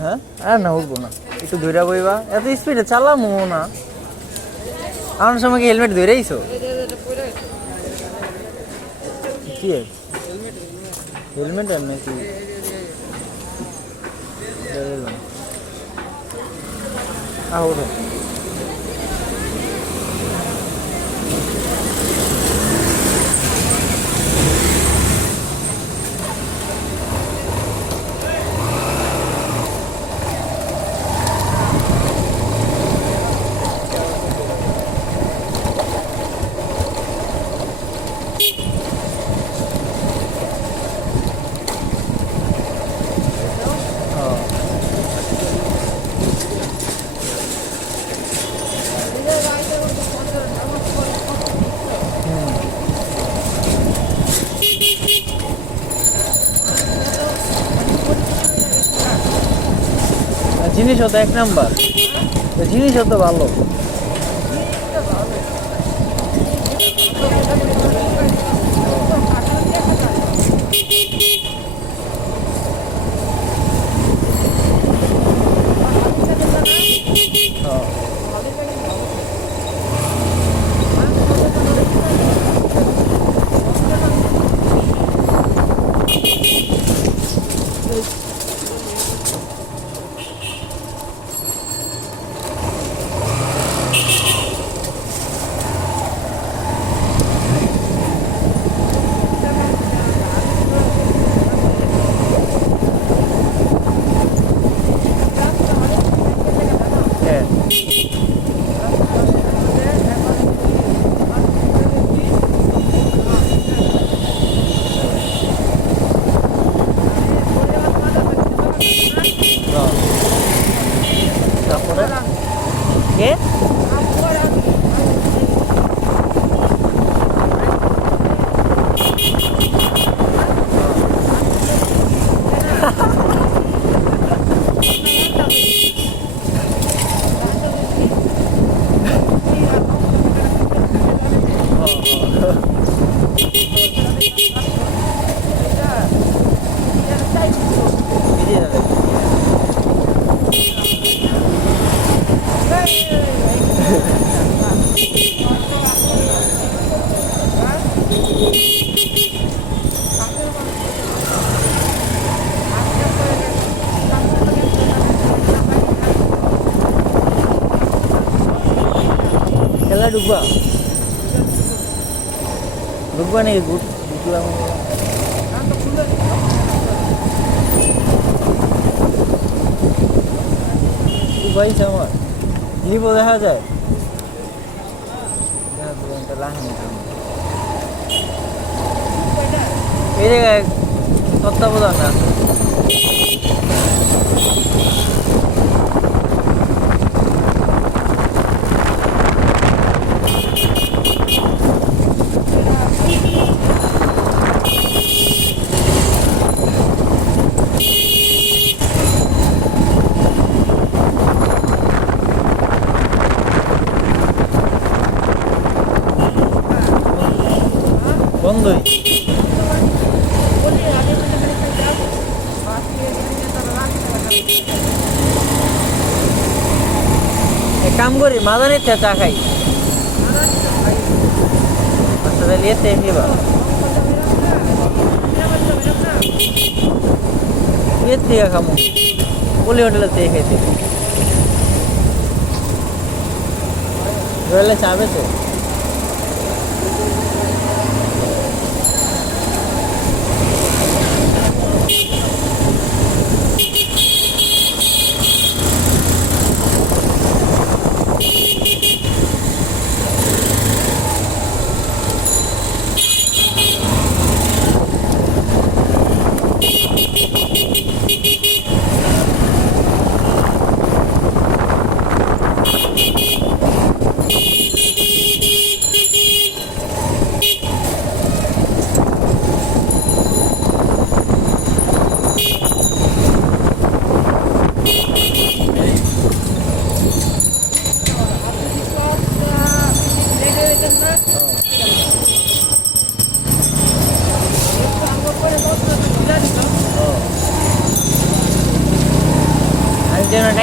হ্যাঁ আর না উঠবো না, একটু ধরে বইবা, এত স্পিডে চালামো না। আমার সময় কি হেলমেট ধরেইছো? কি হেলমেট এমনি কি ওঠো। জিনিসও তো এক নাম্বার, জিনিসও তো ভালো। ¿Qué? খেলা ঢুকবা ঢুকবা নাকি? ঢুকলাম পাইছে আমার লিপো দেখা যায়। এই জায়গায় তত্ত্বাবধান আছে। বন্ধই এক কাম করি, মাদানের চা খাই। আচ্ছা তাহলে এতে এবার এর থেকে খামো, বলি হোটেলের থেকে খাইতে চাবে তো।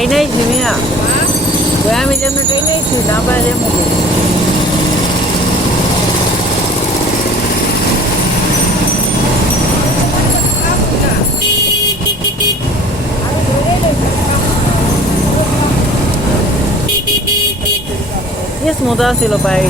ট্রাই নাইছি মিয়া, ওই আমি যেন ট্রাই নাইছি না পাই যে মুখে। স্মুথ ছিল পাই।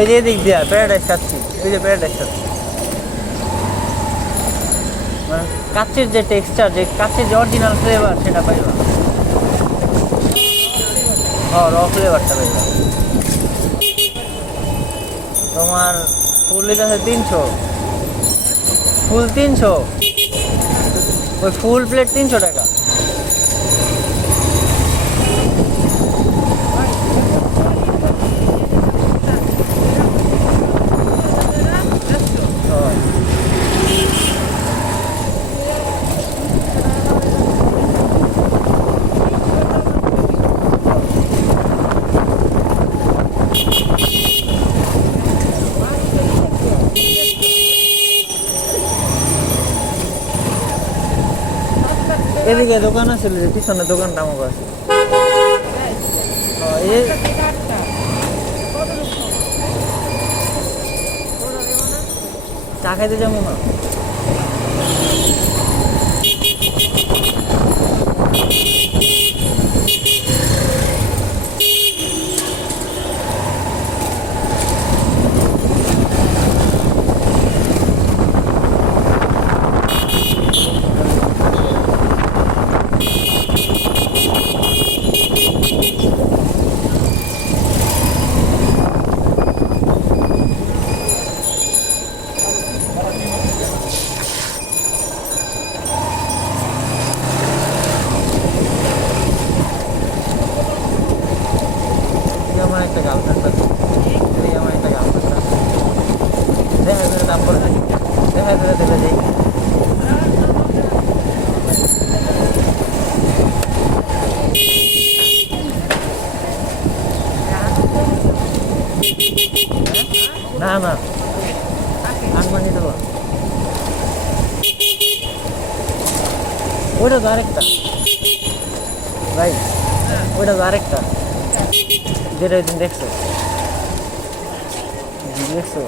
এই যে দিক দিয়া প্যারাডাইস খাচ্ছি, এই যে প্যারাডাইস খাচ্ছি, মানে কাচের যে টেক্সচার, যে কাচের যে অরিজিনাল ফ্লেভার সেটা পাইবা। র ফ্লেভারটা পাইবা। তোমার ফুল আছে 300, ফুল 300, ওই ফুল প্লেট 300 টাকা। এদিকে দোকান আছে, পিছনে দোকানটা আমার কাছে। চা খাইতে যাবো না? একটা গার্লফ্রেন্ড আছে, এই আমার একটা গার্লফ্রেন্ড আছে, দেখা করে তারপরে দেখা করে দিলে যাই। না না আনমানি দেবো, ওইটা তো আরেকটা ভাই, ওইটা তো আরেকটা, যেটা ওই দিন দেখছো দেখছো